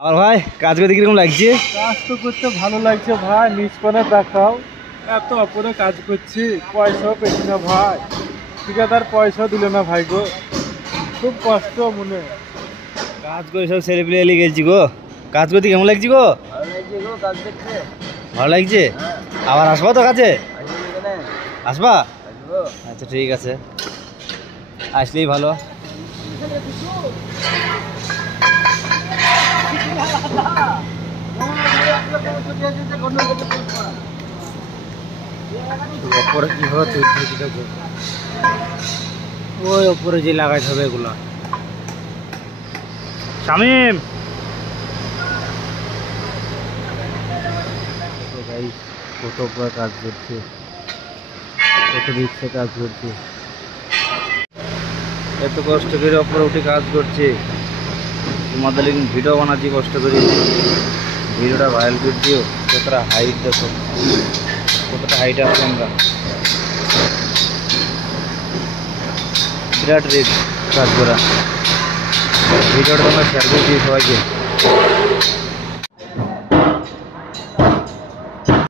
আর ভাই কাজ করতে কিরকম লাগছে? কাজ তো করতে ভালো লাগছে ভাই, নিষ্পণে দেখাও। এত অপরে কাজ করছি, পয়সাও পেছি না ভাই। ঠিকাদার পয়সা দিল না ভাই গো, খুব কষ্ট মনে। কাজ করে সব ছেলে পেলে এলিয়ে গেছি গো। কাজ করতে কেমন লাগছে গো? ভালো লাগছে গো কাজ দেখতে। ভালো লাগছে? আবার আসবা তো কাছে? আসবা? আচ্ছা ঠিক আছে, আসলেই ভালো। ওপরে কি হবে ওই ওপরে যে লাগাইতে হবে এগুলো। শামিম ভাই কত উপরে কাজ করছে, কত রিক্সে কাজ করছে, এত কষ্ট করে ওপরে উঠে কাজ করছে। তোমাদের লিখুন ভিডিও বানাচ্ছি কষ্ট করে, ভিডিওটা ভাইরাল করে দিও। কতটা হাইট দেখো, কতটা হাইট আছে আমরা। বিরাট রিস্ক কাজ করা। ভিডিওটা তোমরা শেয়ার করে দিও সবাইকে।